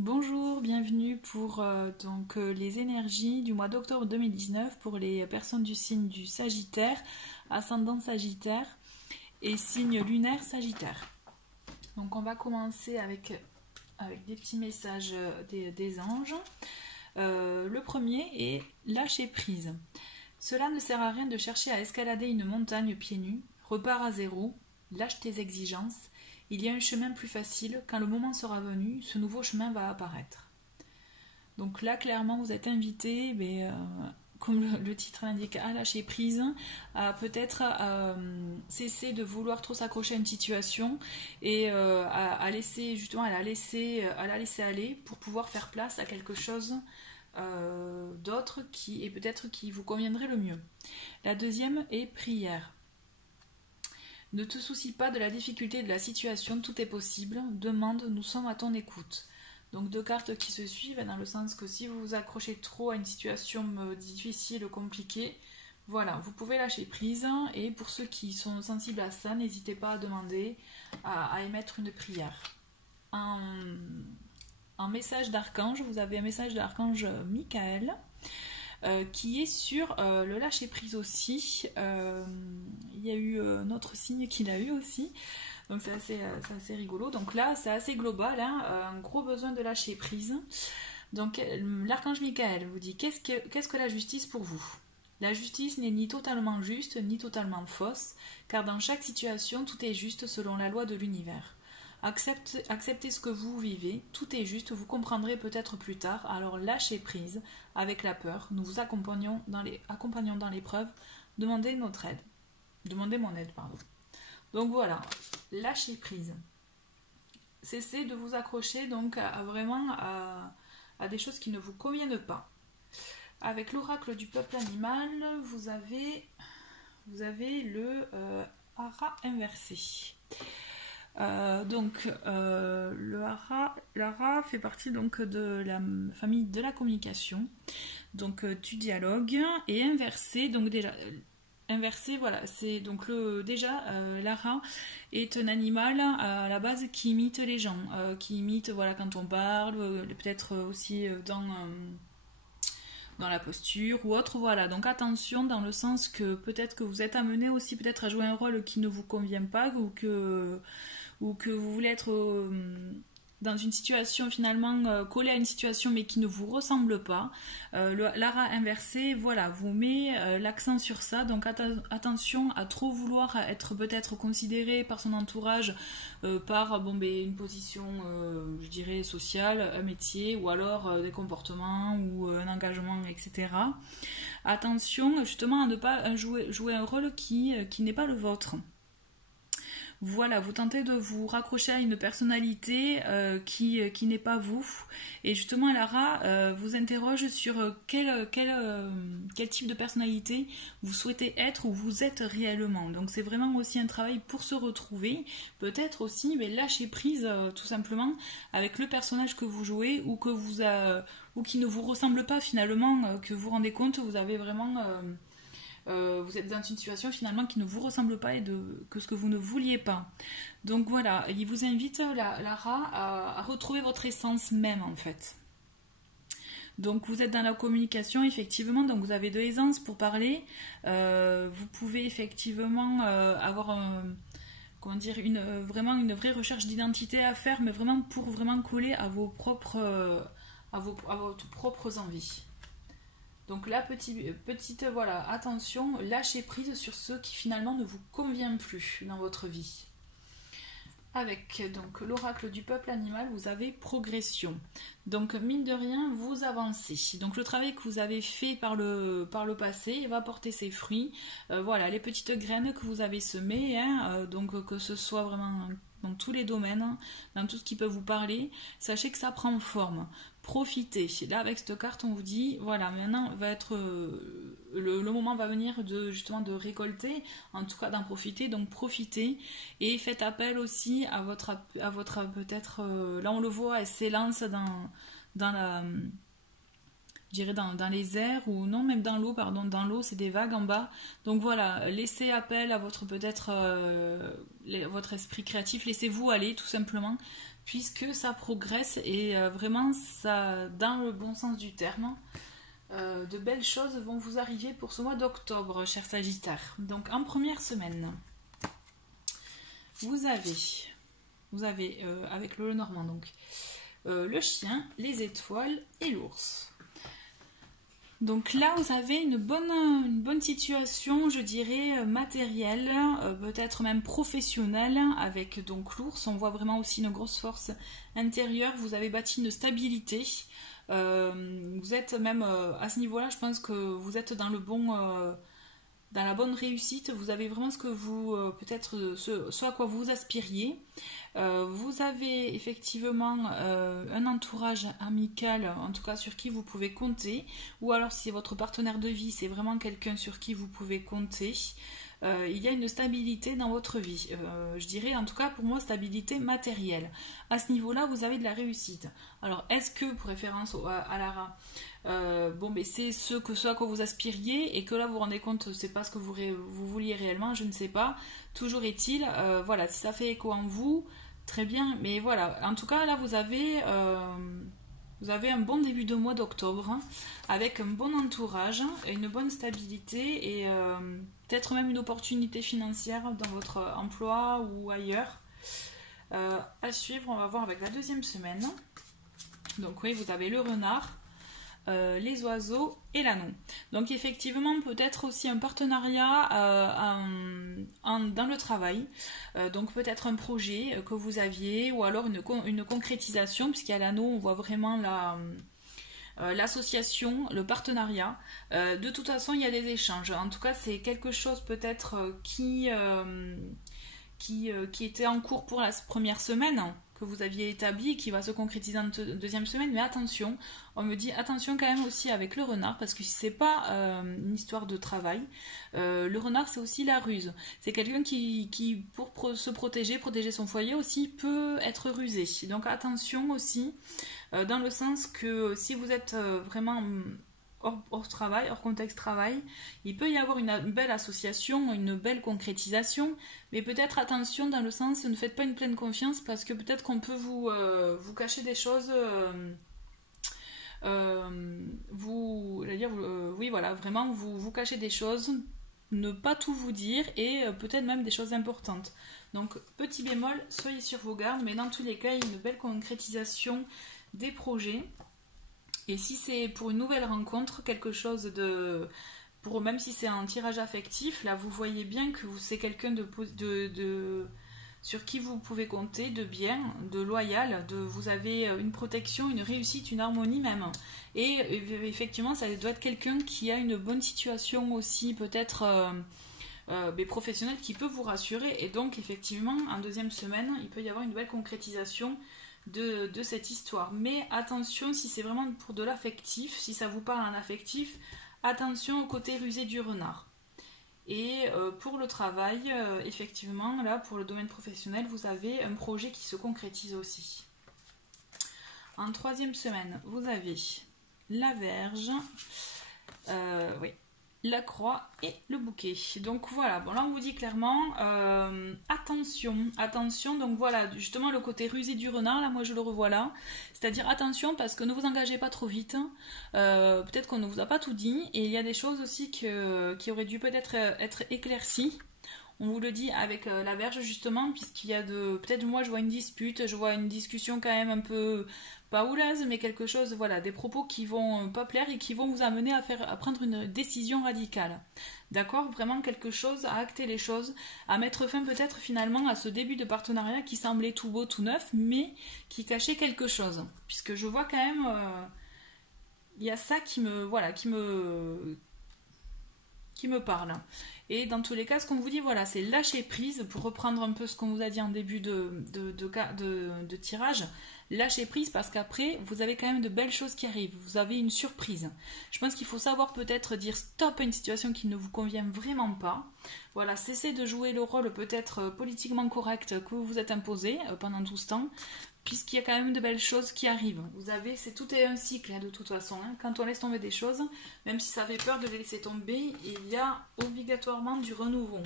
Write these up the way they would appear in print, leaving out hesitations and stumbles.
Bonjour, bienvenue pour les énergies du mois d'octobre 2019 pour les personnes du signe du Sagittaire, ascendant Sagittaire et signe lunaire Sagittaire. Donc on va commencer avec des petits messages des anges. Le premier est lâcher prise. Cela ne sert à rien de chercher à escalader une montagne pieds nus. Repars à zéro, lâche tes exigences. Il y a un chemin plus facile, quand le moment sera venu, ce nouveau chemin va apparaître. Donc là, clairement, vous êtes invité, comme le titre l'indique, à lâcher prise, à peut-être cesser de vouloir trop s'accrocher à une situation et à laisser justement à la laisser aller pour pouvoir faire place à quelque chose d'autre et peut-être qui vous conviendrait le mieux. La deuxième est prière. Ne te soucie pas de la difficulté de la situation, tout est possible. Demande, nous sommes à ton écoute. Donc deux cartes qui se suivent, dans le sens que si vous vous accrochez trop à une situation difficile, compliquée, voilà, vous pouvez lâcher prise. Et pour ceux qui sont sensibles à ça, n'hésitez pas à demander, à émettre une prière. En message d'archange, vous avez un message d'archange Michael. Qui est sur le lâcher prise aussi. Il y a eu notre signe qu'il a eu aussi, donc c'est assez rigolo. Donc là c'est assez global, un gros besoin de lâcher prise. Donc l'archange Michael vous dit qu'est-ce que la justice pour vous? La justice n'est ni totalement juste ni totalement fausse, car dans chaque situation tout est juste selon la loi de l'univers. Acceptez ce que vous vivez, tout est juste, vous comprendrez peut-être plus tard, alors lâchez prise avec la peur, nous vous accompagnons dans l'épreuve, demandez notre aide. Demandez mon aide, pardon. Donc voilà, lâchez prise. Cessez de vous accrocher donc à des choses qui ne vous conviennent pas. Avec l'oracle du peuple animal, vous avez le hara inversé. Le hara fait partie donc de la famille de la communication, donc du dialogue, et inversé, donc déjà inversé, voilà, c'est donc l'hara est un animal à la base qui imite les gens, qui imite voilà quand on parle, peut-être aussi dans la posture ou autre, voilà. Donc attention, dans le sens que peut-être que vous êtes amené aussi peut-être à jouer un rôle qui ne vous convient pas, ou que vous voulez être dans une situation finalement collé à une situation mais qui ne vous ressemble pas. L'ara inversé, voilà, vous met l'accent sur ça, donc attention à trop vouloir être peut-être considéré par son entourage par une position je dirais sociale, un métier, ou alors des comportements ou un engagement, etc. Attention justement à ne pas jouer un rôle qui n'est pas le vôtre. Voilà, vous tentez de vous raccrocher à une personnalité qui n'est pas vous. Et justement, Lara vous interroge sur quel type de personnalité vous souhaitez être ou vous êtes réellement. Donc c'est vraiment aussi un travail pour se retrouver. Peut-être aussi lâcher prise tout simplement avec le personnage que vous jouez ou qui ne vous ressemble pas finalement, que vous vous rendez compte, vous avez vraiment... vous êtes dans une situation finalement qui ne vous ressemble pas et que ce que vous ne vouliez pas. Donc voilà, il vous invite, Lara, à retrouver votre essence même en fait. Donc vous êtes dans la communication effectivement, donc vous avez de l'aisance pour parler. Vous pouvez effectivement avoir vraiment une vraie recherche d'identité à faire, mais vraiment pour vraiment coller à vos propres envies. Donc là, petite voilà, attention, lâchez prise sur ce qui finalement ne vous convient plus dans votre vie. Avec donc l'oracle du peuple animal, vous avez progression. Donc mine de rien, vous avancez. Donc le travail que vous avez fait par le passé, il va porter ses fruits. Voilà, les petites graines que vous avez semées, donc que ce soit vraiment dans tous les domaines, dans tout ce qui peut vous parler, sachez que ça prend forme. Profitez. Là, avec cette carte, on vous dit, voilà, maintenant va être le moment va venir de récolter, en tout cas d'en profiter. Donc profitez et faites appel aussi à votre peut-être là on le voit, elle s'élance dans la je dirais dans les airs, ou non, même dans l'eau, pardon, dans l'eau, c'est des vagues en bas. Donc voilà, laissez appel à votre peut-être votre esprit créatif, laissez-vous aller tout simplement. puisque ça progresse et vraiment ça, dans le bon sens du terme. De belles choses vont vous arriver pour ce mois d'octobre, cher Sagittaire. Donc en première semaine, vous avez avec le Normand donc le chien, les étoiles et l'ours. Donc là, vous avez une bonne situation, je dirais, matérielle, peut-être même professionnelle, avec donc l'ours. On voit vraiment aussi une grosse force intérieure. Vous avez bâti une stabilité. Vous êtes même à ce niveau-là, je pense que vous êtes dans dans la bonne réussite. Vous avez vraiment ce que vous, peut-être ce à quoi vous aspiriez. Vous avez effectivement un entourage amical, en tout cas sur qui vous pouvez compter, ou alors si c'est votre partenaire de vie, c'est vraiment quelqu'un sur qui vous pouvez compter. Il y a une stabilité dans votre vie, je dirais en tout cas pour moi stabilité matérielle. À ce niveau-là, vous avez de la réussite. Alors est-ce que, pour référence à Lara, mais c'est ce à quoi vous aspiriez et que là vous vous rendez compte c'est pas ce que vous vouliez réellement, je ne sais pas. Toujours est-il, voilà, si ça fait écho en vous, très bien, mais voilà, en tout cas là vous avez un bon début de mois d'octobre, hein, avec un bon entourage, une bonne stabilité et peut-être même une opportunité financière dans votre emploi ou ailleurs. À suivre, on va voir avec la deuxième semaine. Donc oui, vous avez le renard, les oiseaux et l'anneau. Donc effectivement, peut-être aussi un partenariat dans le travail. Donc peut-être un projet que vous aviez ou alors une concrétisation, puisqu'il y a l'anneau, on voit vraiment l'association, le partenariat. De toute façon, il y a des échanges. En tout cas, c'est quelque chose peut-être qui était en cours pour la première semaine, que vous aviez établi, qui va se concrétiser en deuxième semaine, mais attention, on me dit attention quand même aussi avec le renard, parce que c'est pas une histoire de travail, le renard c'est aussi la ruse, c'est quelqu'un qui pour se protéger son foyer aussi, peut être rusé, donc attention aussi, dans le sens que si vous êtes vraiment hors travail, hors contexte travail, il peut y avoir une belle association, une belle concrétisation, mais peut-être attention dans le sens, ne faites pas une pleine confiance parce que peut-être qu'on peut vous cacher des choses, oui voilà, vraiment vous cachez des choses, ne pas tout vous dire et peut-être même des choses importantes. Donc petit bémol, soyez sur vos gardes, mais dans tous les cas, il y a une belle concrétisation des projets. Et si c'est pour une nouvelle rencontre, quelque chose même si c'est un tirage affectif, là vous voyez bien que c'est quelqu'un sur qui vous pouvez compter, de bien, de loyal, vous avez une protection, une réussite, une harmonie même. Et effectivement, ça doit être quelqu'un qui a une bonne situation aussi, peut-être professionnelle, qui peut vous rassurer. Et donc effectivement, en deuxième semaine, il peut y avoir une belle concrétisation de cette histoire. Mais attention, si c'est vraiment pour de l'affectif, si ça vous parle en affectif, attention au côté rusé du renard. Et pour le travail, effectivement, là, pour le domaine professionnel, vous avez un projet qui se concrétise aussi. En troisième semaine, vous avez la Vierge, oui, la croix et le bouquet. Donc voilà, bon là on vous dit clairement attention, donc voilà, justement le côté rusé du renard, là moi je le revois là, c'est-à-dire attention parce que ne vous engagez pas trop vite, peut-être qu'on ne vous a pas tout dit, et il y a des choses aussi qui auraient dû peut-être être éclaircies. On vous le dit avec la Vierge justement, puisqu'il y a peut-être moi je vois une dispute, je vois une discussion quand même un peu, pas houleuse, mais quelque chose, voilà, des propos qui vont pas plaire et qui vont vous amener à prendre une décision radicale. D'accord ? Vraiment quelque chose, à acter les choses, à mettre fin peut-être finalement à ce début de partenariat qui semblait tout beau, tout neuf, mais qui cachait quelque chose. Puisque je vois quand même, il y a ça qui me parle. Et dans tous les cas, ce qu'on vous dit, voilà, c'est lâcher prise, pour reprendre un peu ce qu'on vous a dit en début de tirage, lâcher prise parce qu'après, vous avez quand même de belles choses qui arrivent, vous avez une surprise. Je pense qu'il faut savoir peut-être dire stop à une situation qui ne vous convient vraiment pas. Voilà, cessez de jouer le rôle peut-être politiquement correct que vous vous êtes imposé pendant tout ce temps, puisqu'il y a quand même de belles choses qui arrivent. Tout est un cycle hein, de toute façon. Hein. Quand on laisse tomber des choses, même si ça fait peur de les laisser tomber, il y a obligatoirement du renouveau.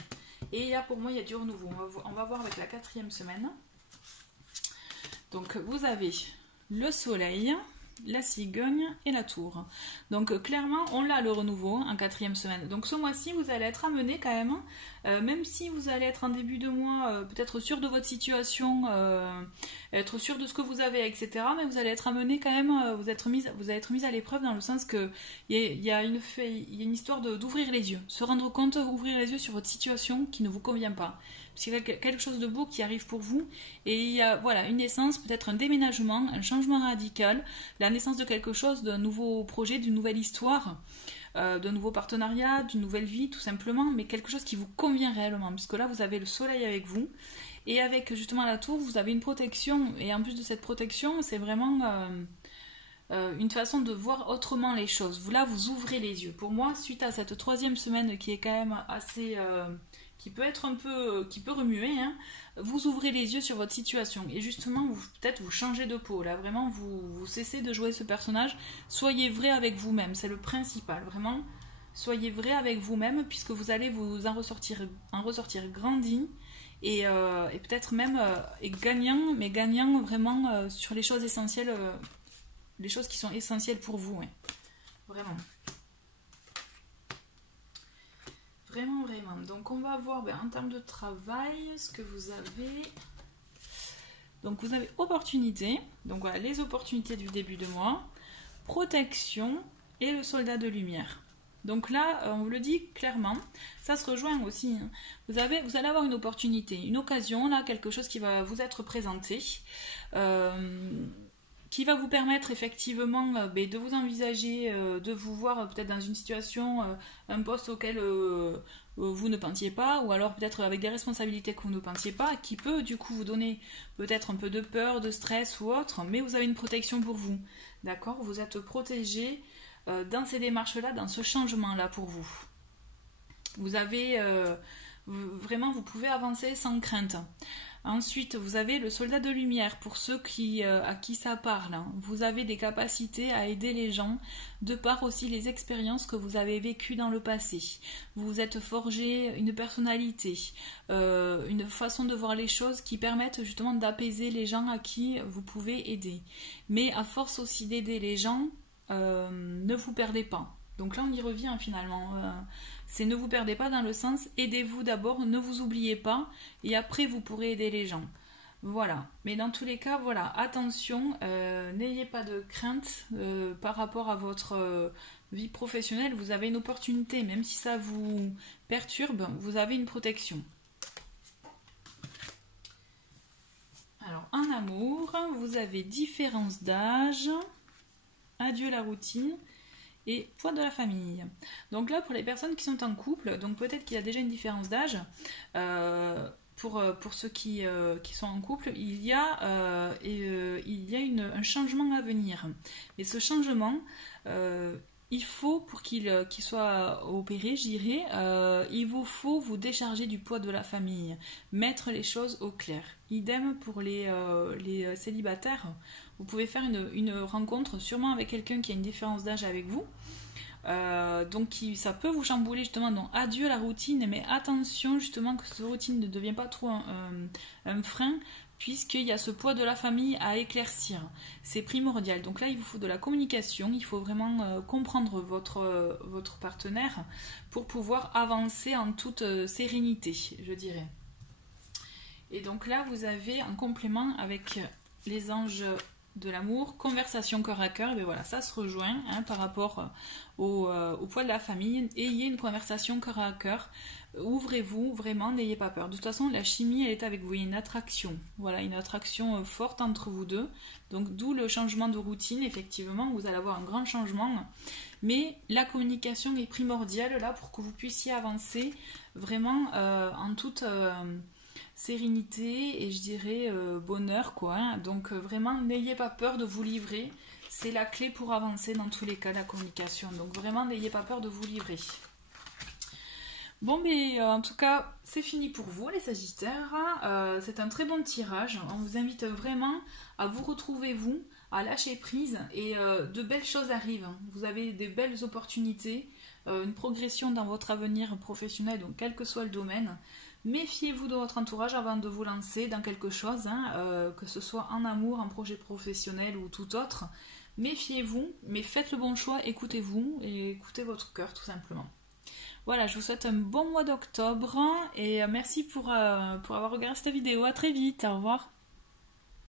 Et pour moi, il y a du renouveau. On va voir avec la quatrième semaine. Donc vous avez le soleil, la cigogne et la tour. Donc clairement, on l'a le renouveau en 4e semaine. Donc ce mois-ci, vous allez être amené quand même, même si vous allez être en début de mois, peut-être sûr de votre situation, être sûr de ce que vous avez, etc. Mais vous allez être amené quand même, vous allez être mis à l'épreuve dans le sens que il y a une histoire d'ouvrir les yeux, se rendre compte, ouvrir les yeux sur votre situation qui ne vous convient pas. Parce qu'il y a quelque chose de beau qui arrive pour vous et il y a voilà, une naissance, peut-être un déménagement, un changement radical, la naissance de quelque chose, d'un nouveau projet, d'une nouvelle histoire, d'un nouveau partenariat, d'une nouvelle vie tout simplement, mais quelque chose qui vous convient réellement, puisque là vous avez le soleil avec vous et avec justement la tour vous avez une protection et en plus de cette protection c'est vraiment une façon de voir autrement les choses. Là vous ouvrez les yeux. Pour moi, suite à cette 3e semaine qui est quand même assez... qui peut être un peu, qui peut remuer, hein, vous ouvrez les yeux sur votre situation et justement peut-être vous changez de peau, là vraiment vous cessez de jouer ce personnage, soyez vrai avec vous-même, c'est le principal, vraiment soyez vrai avec vous-même puisque vous allez vous en ressortir grandi et peut-être même et gagnant, mais gagnant vraiment sur les choses essentielles, les choses qui sont essentielles pour vous, ouais. Vraiment. Vraiment, vraiment. Donc on va voir en termes de travail ce que vous avez. Donc vous avez opportunité. Donc voilà, les opportunités du début de mois. Protection et le soldat de lumière. Donc là, on vous le dit clairement, ça se rejoint aussi. Vous allez avoir une opportunité, une occasion, là, quelque chose qui va vous être présenté. Qui va vous permettre effectivement de vous envisager, de vous voir peut-être dans une situation, un poste auquel vous ne pensiez pas, ou alors peut-être avec des responsabilités que vous ne pensiez pas, qui peut du coup vous donner peut-être un peu de peur, de stress ou autre, mais vous avez une protection pour vous, d'accord? Vous êtes protégé dans ces démarches-là, dans ce changement-là pour vous. Vous avez vraiment, vous pouvez avancer sans crainte. Ensuite, vous avez le soldat de lumière pour ceux à qui ça parle. Hein. Vous avez des capacités à aider les gens, de par aussi les expériences que vous avez vécues dans le passé. Vous vous êtes forgé une personnalité, une façon de voir les choses qui permettent justement d'apaiser les gens à qui vous pouvez aider. Mais à force aussi d'aider les gens, ne vous perdez pas. Donc là, on y revient finalement. C'est ne vous perdez pas dans le sens aidez-vous d'abord, ne vous oubliez pas et après vous pourrez aider les gens. Voilà. Mais dans tous les cas, voilà, attention, n'ayez pas de crainte par rapport à votre vie professionnelle. Vous avez une opportunité, même si ça vous perturbe, vous avez une protection. Alors, en amour, vous avez différence d'âge, adieu la routine. Et poids de la famille. Donc là, pour les personnes qui sont en couple, donc peut-être qu'il y a déjà une différence d'âge. Pour ceux qui sont en couple, il y a un changement à venir. Et ce changement, il faut, pour qu'il soit opéré, je dirais, il vous faut vous décharger du poids de la famille, mettre les choses au clair. Idem pour les célibataires. Vous pouvez faire une rencontre sûrement avec quelqu'un qui a une différence d'âge avec vous. Donc ça peut vous chambouler justement. Donc adieu la routine, mais attention justement que cette routine ne devienne pas trop un frein, puisqu'il y a ce poids de la famille à éclaircir. C'est primordial. Donc là, il vous faut de la communication, il faut vraiment comprendre votre partenaire pour pouvoir avancer en toute sérénité, je dirais. Et donc là, vous avez en complément avec les anges de l'amour, conversation cœur à cœur, et bien voilà, ça se rejoint par rapport au poids de la famille. Ayez une conversation cœur à cœur, ouvrez-vous, vraiment, n'ayez pas peur. De toute façon, la chimie, elle est avec vous, il y a une attraction, voilà, une attraction forte entre vous deux, donc d'où le changement de routine, effectivement, vous allez avoir un grand changement, mais la communication est primordiale là pour que vous puissiez avancer vraiment en toute... sérénité et je dirais bonheur quoi, hein. Donc vraiment n'ayez pas peur de vous livrer, c'est la clé pour avancer dans tous les cas, la communication, donc vraiment n'ayez pas peur de vous livrer. Bon mais en tout cas c'est fini pour vous les Sagittaires, c'est un très bon tirage, on vous invite vraiment à vous retrouver vous, à lâcher prise et de belles choses arrivent, vous avez des belles opportunités, une progression dans votre avenir professionnel, donc quel que soit le domaine. Méfiez-vous de votre entourage avant de vous lancer dans quelque chose, hein, que ce soit en amour, en projet professionnel ou tout autre. Méfiez-vous, mais faites le bon choix, écoutez-vous et écoutez votre cœur tout simplement. Voilà, je vous souhaite un bon mois d'octobre et merci pour avoir regardé cette vidéo. À très vite, au revoir.